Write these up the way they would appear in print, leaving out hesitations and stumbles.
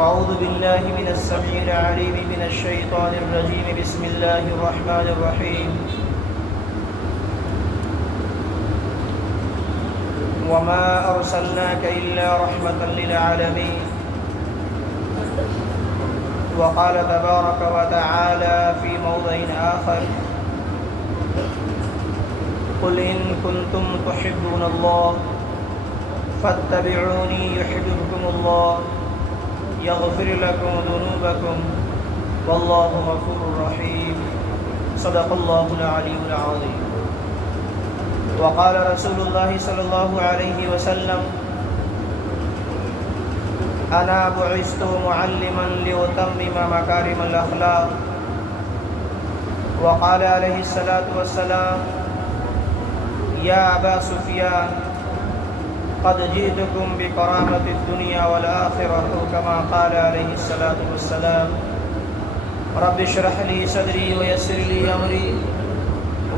أعوذ بالله من السميع العليم من الشيطان الرجيم. بسم الله الرحمن الرحيم. وما أرسلناك إلا رحمة للعالمين. وقال تبارك وتعالى في موضع آخر: قل إن كنتم تحبون الله فاتبعوني يحببكم الله يغفر لكم ذنوبكم والله غفور رحيم. صدق الله العلي العظيم. وقال رسول الله صلى الله عليه وسلم: أنا بعثت معلما لأتمم مكارم الأخلاق. وقال عليه الصلاة والسلام: يا أبا سفيان قد جئتكم بكرامة الدنيا والآخرة، كما قال عليه الصلاة والسلام. رب اشرح لي صدري ويسر لي أمري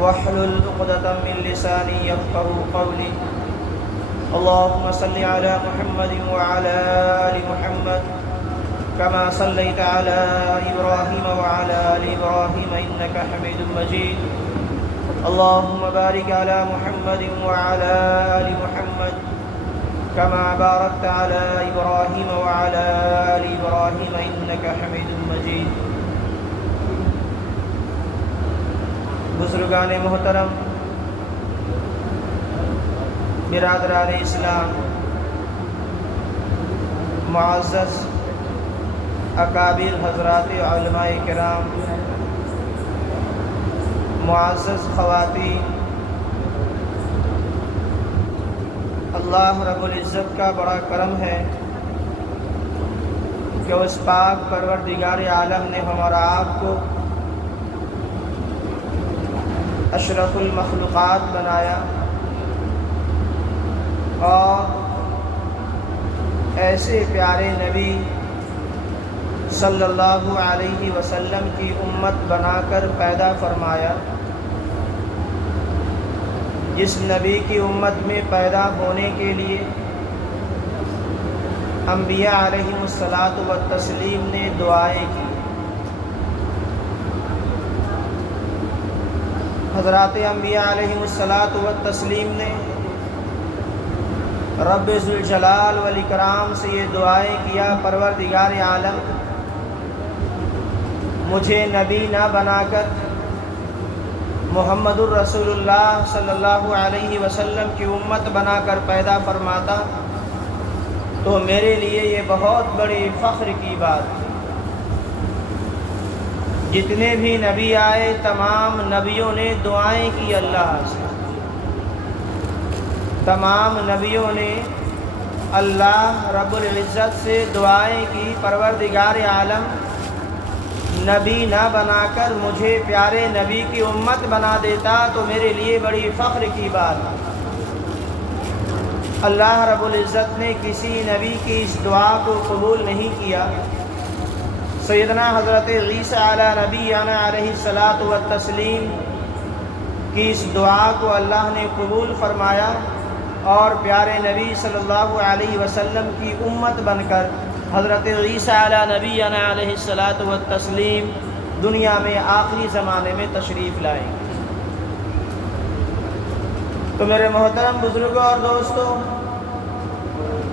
واحلل عقدة من لساني يفقهوا قولي. اللهم صل على محمد وعلى آل محمد كما صليت على إبراهيم وعلى آل إبراهيم إنك حميد مجيد. اللهم بارك على محمد وعلى آل محمد كما باركت على إبراهيم وعلى آل إبراهيم إنك حميد مجيد. بزرگان محترم، برادران اسلام، معزز اکابر حضرات علماء کرام، معزز خواتین، اللہ رب العزت کا بڑا کرم ہے کہ اس پاک پروردگار عالم نے ہمارا آپ کو اشرف المخلوقات بنایا اور ایسے پیارے نبی صلی اللہ علیہ وسلم کی امت بنا کر پیدا فرمایا، جس نبی کی امت میں پیدا ہونے کے لیے انبیاء علیہم الصلاۃ والتسلیم نے دعائیں کی. حضرات انبیاء علیہم الصلاۃ والتسلیم نے رب ذوالجلال والاکرام سے یہ دعائیں کیا: پروردگار عالم، مجھے نبی نہ بنا کر محمد الرسول اللہ صلی اللہ علیہ وسلم کی امت بنا کر پیدا فرماتا تو میرے لیے یہ بہت بڑی فخر کی بات. جتنے بھی نبی آئے تمام نبیوں نے دعائیں کی اللہ سے. تمام نبیوں نے اللہ رب العزت سے دعائیں کی: پروردگار عالم، نبی نہ بنا کر مجھے پیارے نبی کی امت بنا دیتا تو میرے لیے بڑی فخر کی بات. اللہ رب العزت نے کسی نبی کی اس دعا کو قبول نہیں کیا. سیدنا حضرت عیسیٰ علی نبینا علیہ الصلاۃ والتسلیم کی اس دعا کو اللہ نے قبول فرمایا اور پیارے نبی صلی اللہ علیہ وسلم کی امت بن کر حضرت عیسیٰ علی نبینا علیہ الصلاۃ والتسلیم دنیا میں آخری زمانے میں تشریف لائیں. تو میرے محترم بزرگوں اور دوستوں،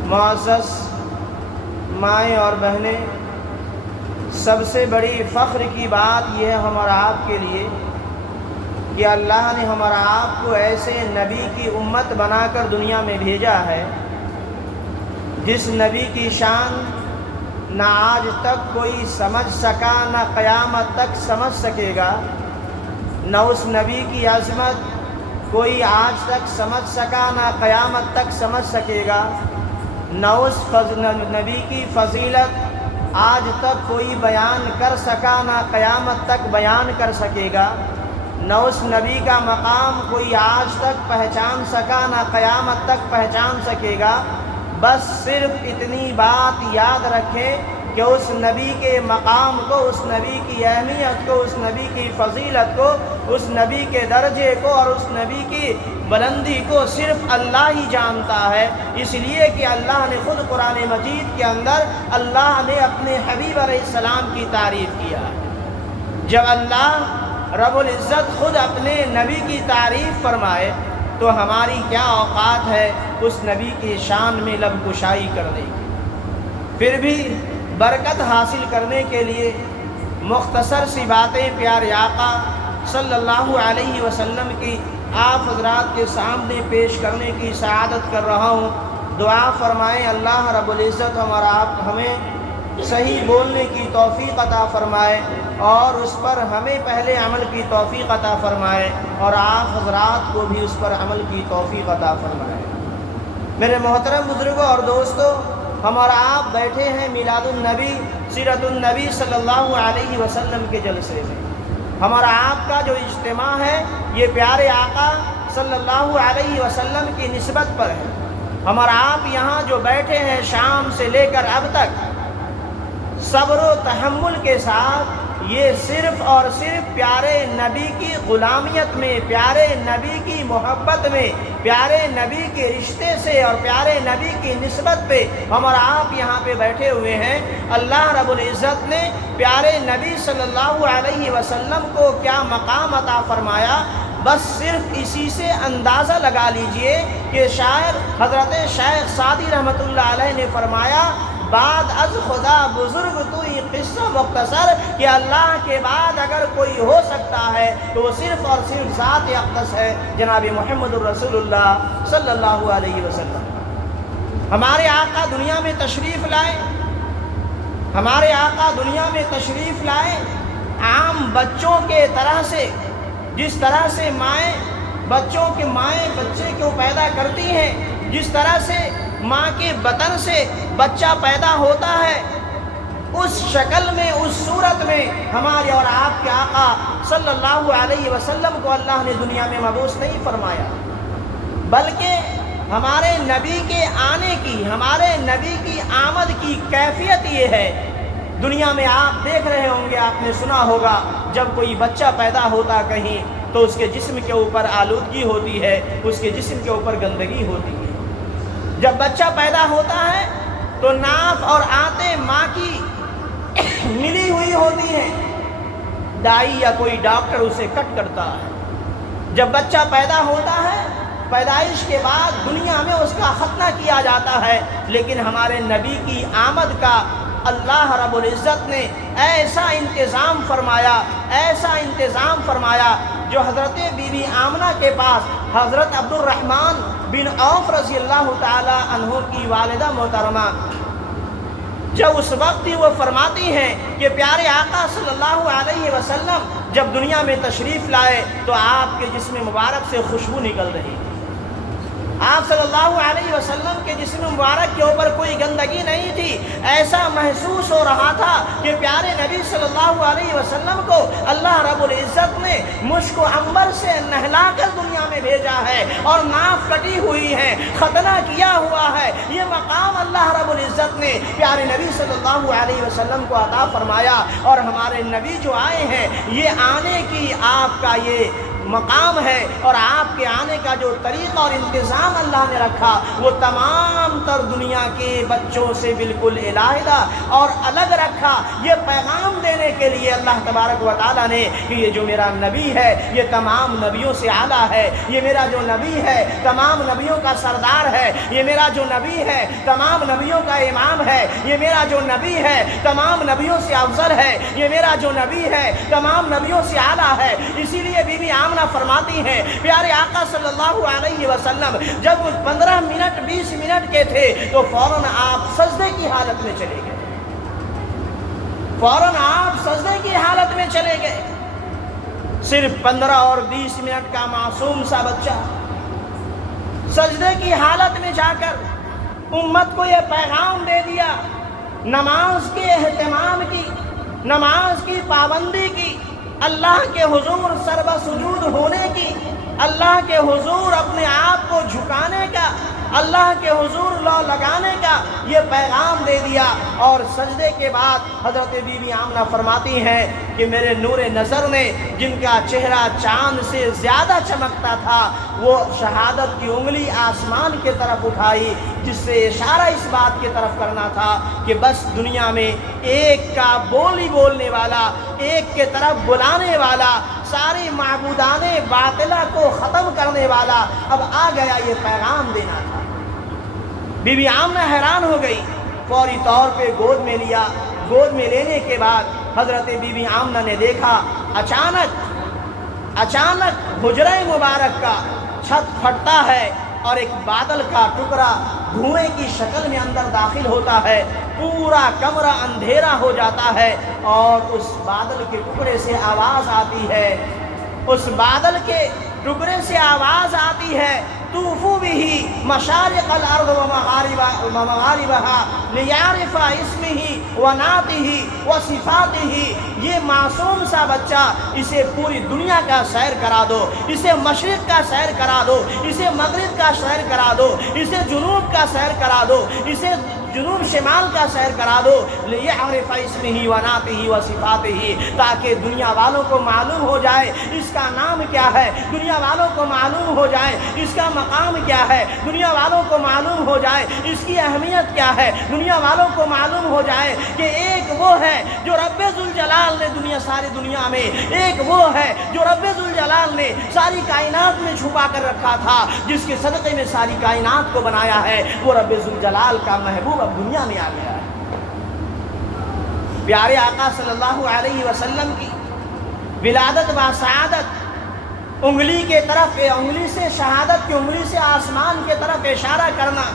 معزز مائیں اور بہنیں، سب سے بڑی فخر کی بات یہ ہے ہمارا آپ کے لیے کہ اللہ نے ہمارا آپ کو ایسے نبی کی امت بنا کر دنیا میں بھیجا ہے جس نبی کی شان نہ آج تک کوئی سمجھ سکا، نہ قیامت تک سمجھ سکے گا. نہ اس نبی کی عظمت کوئی آج تک سمجھ سکا، نہ قیامت تک سمجھ سکے گا. نہ اس نبی کی فضیلت آج تک کوئی بیان کر سکا، نہ قیامت تک بیان کر سکے گا. نہ اس نبی کا مقام کوئی آج تک پہچان سکا، نہ قیامت تک پہچان سکے گا. بس صرف اتنی بات یاد رکھے کہ اس نبی کے مقام کو، اس نبی کی اہمیت کو، اس نبی کی فضیلت کو، اس نبی کے درجے کو اور اس نبی کی بلندی کو صرف اللہ ہی جانتا ہے، اس لیے کہ اللہ نے خود قرآن مجید کے اندر اللہ نے اپنے حبیب علیہ السلام کی تعریف کیا ہے۔ جب اللہ رب العزت خود اپنے نبی کی تعریف فرمائے تو ہماری کیا اوقات ہے اس نبی کی شان میں لب کشائی کرنے کی۔ پھر بھی برکت حاصل کرنے کے لیے مختصر سی باتیں پیارے آقا صلی اللہ علیہ وسلم کی آپ حضرات کے سامنے پیش کرنے کی سعادت کر رہا ہوں۔ دعا فرمائیں اللہ رب العزت ہمیں صحیح بولنے کی توفیق عطا فرمائے اور اس پر ہمیں پہلے عمل کی توفیق عطا فرمائے اور آپ حضرات کو بھی اس پر عمل کی توفیق عطا فرمائے۔ میرے محترم بزرگوں اور دوستوں، ہم اور آپ بیٹھے ہیں میلاد النبی سیرت النبی صلی اللہ علیہ وسلم کے جلسے میں۔ ہمارا آپ کا جو اجتماع ہے یہ پیارے آقا صلی اللہ علیہ وسلم کی نسبت پر ہے۔ ہمارا آپ یہاں جو بیٹھے ہیں شام سے لے کر اب تک صبر و تحمل کے ساتھ، یہ صرف اور صرف پیارے نبی کی غلامیت میں، پیارے نبی کی محبت میں، پیارے نبی کے رشتے سے اور پیارے نبی کی نسبت پہ ہم اور آپ یہاں پہ بیٹھے ہوئے ہیں۔ اللہ رب العزت نے پیارے نبی صلی اللہ علیہ وسلم کو کیا مقام عطا فرمایا، بس صرف اسی سے اندازہ لگا لیجئے کہ شاعر حضرت شیخ سعدی رحمۃ اللہ علیہ نے فرمایا، بعد از خدا بزرگ تو یہ قصہ مختصر، کہ اللہ کے بعد اگر کوئی ہو سکتا ہے تو وہ صرف اور صرف ذات اقدس ہے، جناب محمد الرسول اللہ صلی اللہ علیہ وسلم۔ ہمارے آقا دنیا میں تشریف لائے، ہمارے آقا دنیا میں تشریف لائے عام بچوں کے طرح سے، جس طرح سے مائیں بچے کو پیدا کرتی ہیں، جس طرح سے ماں کے بطن سے بچہ پیدا ہوتا ہے، اس شکل میں، اس صورت میں ہمارے اور آپ کے آقا صلی اللہ علیہ وسلم کو اللہ نے دنیا میں مبعوث نہیں فرمایا، بلکہ ہمارے نبی کے آنے کی، ہمارے نبی کی آمد کی کیفیت یہ ہے۔ دنیا میں آپ دیکھ رہے ہوں گے، آپ نے سنا ہوگا، جب کوئی بچہ پیدا ہوتا کہیں تو اس کے جسم کے اوپر آلودگی ہوتی ہے، اس کے جسم کے اوپر گندگی ہوتی ہے۔ جب بچہ پیدا ہوتا ہے تو ناف اور آنتیں ماں کی ملی ہوئی ہوتی ہیں، دائی یا کوئی ڈاکٹر اسے کٹ کرتا ہے۔ جب بچہ پیدا ہوتا ہے، پیدائش کے بعد دنیا میں اس کا ختنہ کیا جاتا ہے، لیکن ہمارے نبی کی آمد کا اللہ رب العزت نے ایسا انتظام فرمایا جو حضرت بی بی آمنہ کے پاس حضرت عبد الرحمن بن عوف رضی اللہ تعالی عنہ کی والدہ محترمہ، جب اس وقت ہی وہ فرماتی ہیں کہ پیارے آقا صلی اللہ علیہ وسلم جب دنیا میں تشریف لائے تو آپ کے جسم مبارک سے خوشبو نکل رہی تھی۔ آپ صلی اللہ علیہ وسلم کے جسم مبارک کے اوپر کوئی گندگی نہیں تھی۔ ایسا محسوس ہو رہا تھا کہ پیارے نبی صلی اللہ علیہ وسلم کو اللہ رب العزت نے مشک و عنبر سے نہلا کر دنیا میں بھیجا ہے اور ناف کٹی ہوئی ہے، ختنہ کیا ہوا ہے۔ یہ مقام اللہ رب العزت نے پیارے نبی صلی اللہ علیہ وسلم کو عطا فرمایا، اور ہمارے نبی جو آئے ہیں، یہ آنے کی آپ کا یہ مقام ہے، اور آپ کے آنے کا جو طریقہ اور انتظام اللہ نے رکھا وہ تمام تر دنیا کے بچوں سے بالکل علیحدہ اور الگ رکھا، یہ پیغام دینے کے لیے اللہ تبارک و تعالیٰ نے کہ یہ جو میرا نبی ہے یہ تمام نبیوں سے اعلیٰ ہے، یہ میرا جو نبی ہے تمام نبیوں کا سردار ہے، یہ میرا جو نبی ہے تمام نبیوں کا امام ہے، یہ میرا جو نبی ہے تمام نبیوں سے افضل ہے، یہ میرا جو نبی ہے تمام نبیوں سے اعلیٰ ہے۔ اسی لیے بی بی آمنہ فرماتی ہیں پیارے آقا صلی اللہ علیہ وسلم جب 15 منٹ 20 منٹ کے تھے تو فوراً آپ سجدے کی حالت میں چلے گئے، فوراً آپ سجدے کی حالت میں چلے گئے۔ صرف 15 اور 20 منٹ کا معصوم سا بچہ سجدے کی حالت میں جا کر امت کو یہ پیغام دے دیا، نماز کے اہتمام کی، نماز کی پابندی کی، اللہ کے حضور سربہ سجود ہونے کی، اللہ کے حضور اپنے آپ کو جھکانے کا، اللہ کے حضور لو لگانے کا یہ پیغام دے دیا۔ اور سجدے کے بعد حضرت بی بی آمنہ فرماتی ہیں کہ میرے نور نظر نے جن کا چہرہ چاند سے زیادہ چمکتا تھا وہ شہادت کی انگلی آسمان کی طرف اٹھائی، جس سے اشارہ اس بات کی طرف کرنا تھا کہ بس دنیا میں ایک کا بولی بولنے والا، ایک کے طرف بلانے والا، ساری معبودان باطلہ کو ختم کرنے والا اب آ گیا، یہ پیغام دینا تھا۔ بی بی آمنہ حیران ہو گئی، فوری طور پہ گود میں لیا۔ گود میں لینے کے بعد حضرت بی بی آمنہ نے دیکھا اچانک حجرہ مبارک کا چھت پھٹتا ہے اور ایک بادل کا ٹکڑا دھوئیں کی شکل میں اندر داخل ہوتا ہے، پورا کمرہ اندھیرا ہو جاتا ہے اور اس بادل کے ٹکڑے سے آواز آتی ہے، اس بادل کے ٹکڑے سے آواز آتی ہے طوفوا به مشارق الارض ومغاربها لیعرف اسمه ونعته وصفاته۔ یہ معصوم سا بچہ، اسے پوری دنیا کا سیر کرا دو، اسے مشرق کا سیر کرا دو، اسے مغرب کا سیر کرا دو، اسے جنوب کا سیر کرا دو، اسے جنوب شمال کا سیر کرا دو، لیعرف اسمہ ونعتہ وصفاتہ، تاکہ دنیا والوں کو معلوم ہو جائے اس کا نام کیا ہے، دنیا والوں کو معلوم ہو جائے اس کا مقام کیا ہے، دنیا والوں کو معلوم ہو جائے اس کی اہمیت کیا ہے، دنیا والوں کو معلوم ہو جائے کہ ایک وہ ہے جو رب ذوالجلال نے ساری دنیا میں، ایک وہ ہے جو رب ذوالجلال نے ساری کائنات میں چھپا کر رکھا تھا، جس کے صدقے میں ساری کائنات کو بنایا ہے، وہ رب ذوالجلال کا محبوب اب دنیا میں آ گیا ہے۔ پیارے آقا صلی اللہ علیہ وسلم کی ولادت با سعادت، انگلی کے طرف، انگلی سے شہادت کی انگلی سے آسمان کے طرف اشارہ کرنا،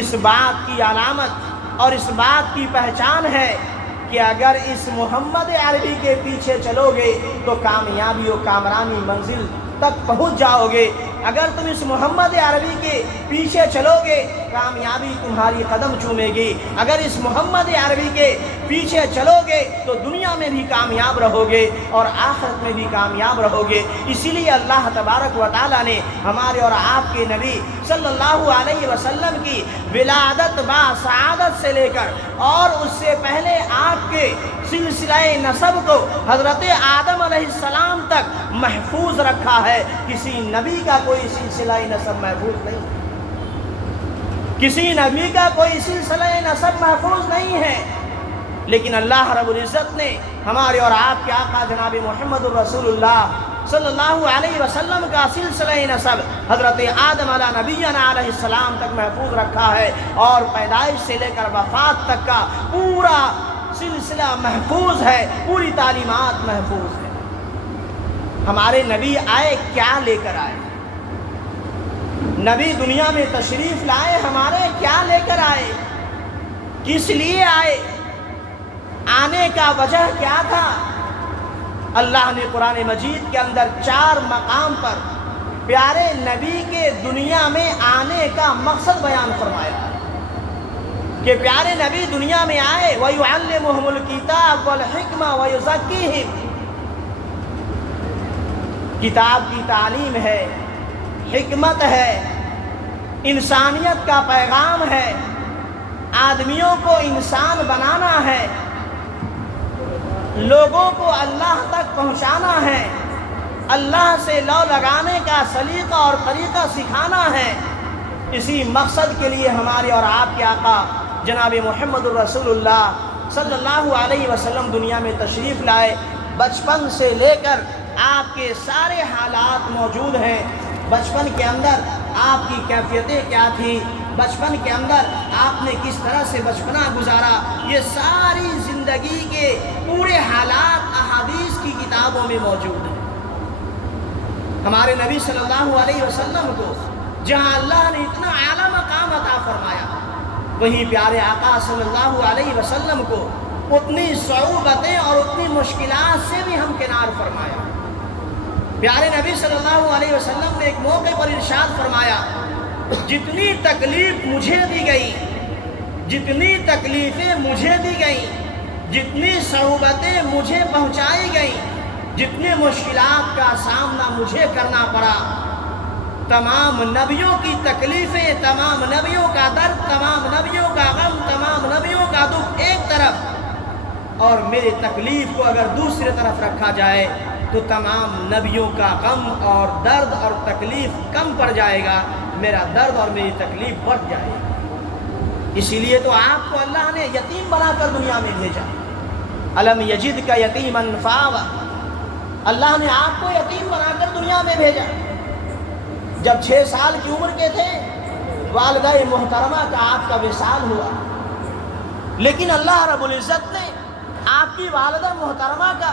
اس بات کی علامت اور اس بات کی پہچان ہے کہ اگر اس محمد عربی کے پیچھے چلو گے تو کامیابی و کامرانی منزل تک پہنچ جاؤ گے۔ اگر تم اس محمد عربی کے پیچھے چلو گے کامیابی تمہاری قدم چومے گی، اگر اس محمد عربی کے پیچھے چلو گے تو دنیا میں بھی کامیاب رہو گے اور آخرت میں بھی کامیاب رہو گے۔ اسی لیے اللہ تبارک و تعالیٰ نے ہمارے اور آپ کے نبی صلی اللہ علیہ وسلم کی ولادت با سعادت سے لے کر اور اس سے پہلے آپ کے سلسلہ نسب کو حضرت آدم علیہ السلام تک محفوظ رکھا ہے۔ کسی نبی کا کوئی سلسلہ نسب محفوظ نہیں، کسی نبی کا کوئی سلسلہ نسب محفوظ نہیں ہے، لیکن اللہ رب العزت نے ہمارے اور آپ کے آقا جناب محمد الرسول اللہ صلی اللہ علیہ وسلم کا سلسلہ نسب حضرت آدم علیہ نبینا علیہ السلام تک محفوظ رکھا ہے، اور پیدائش سے لے کر وفات تک کا پورا سلسلہ محفوظ ہے، پوری تعلیمات محفوظ ہے۔ ہمارے نبی آئے کیا لے کر آئے؟ نبی دنیا میں تشریف لائے، ہمارے کیا لے کر آئے؟ کس لیے آئے؟ آنے کا وجہ کیا تھا؟ اللہ نے قرآن مجید کے اندر 4 مقام پر پیارے نبی کے دنیا میں آنے کا مقصد بیان فرمایا کہ پیارے نبی دنیا میں آئے وَيُعَلِّمُهُمُ الْكِتَابَ وَالْحِكْمَةَ وَيُزَكِّيهِمْ، کتاب کی تعلیم ہے، حکمت ہے، انسانیت کا پیغام ہے، آدمیوں کو انسان بنانا ہے، لوگوں کو اللہ تک پہنچانا ہے، اللہ سے لو لگانے کا سلیقہ اور طریقہ سکھانا ہے۔ اسی مقصد کے لیے ہمارے اور آپ کے آقا جناب محمد الرسول اللہ صلی اللہ علیہ وسلم دنیا میں تشریف لائے۔ بچپن سے لے کر آپ کے سارے حالات موجود ہیں۔ بچپن کے اندر آپ کی کیفیتیں کیا تھی، بچپن کے اندر آپ نے کس طرح سے بچپنا گزارا، یہ ساری زندگی کے پورے حالات احادیث کی کتابوں میں موجود ہیں۔ ہمارے نبی صلی اللہ علیہ وسلم کو جہاں اللہ نے اتنا اعلیٰ مقام عطا فرمایا، وہیں پیارے آقا صلی اللہ علیہ وسلم کو اتنی صعوبتیں اور اتنی مشکلات سے بھی ہمکنار فرمایا۔ پیارے نبی صلی اللہ علیہ وسلم نے ایک موقع پر ارشاد فرمایا، جتنی تکلیف مجھے دی گئی، جتنی تکلیفیں مجھے دی گئیں، جتنی صعوبتیں مجھے پہنچائی گئیں، جتنے مشکلات کا سامنا مجھے کرنا پڑا، تمام نبیوں کی تکلیفیں، تمام نبیوں کا درد، تمام نبیوں کا غم، تمام نبیوں کا دکھ ایک طرف، اور میری تکلیف کو اگر دوسری طرف رکھا جائے تو تمام نبیوں کا غم اور درد اور تکلیف کم پڑ جائے گا، میرا درد اور میری تکلیف بڑھ جائے گی۔ اسی لیے تو آپ کو اللہ نے یتیم بنا کر دنیا میں بھیجا۔ الم یجدک یتیما فآویٰ، اللہ نے آپ کو یتیم بنا کر دنیا میں بھیجا۔ جب 6 سال کی عمر کے تھے والدہ محترمہ کا آپ کا وصال ہوا، لیکن اللہ رب العزت نے آپ کی والدہ محترمہ کا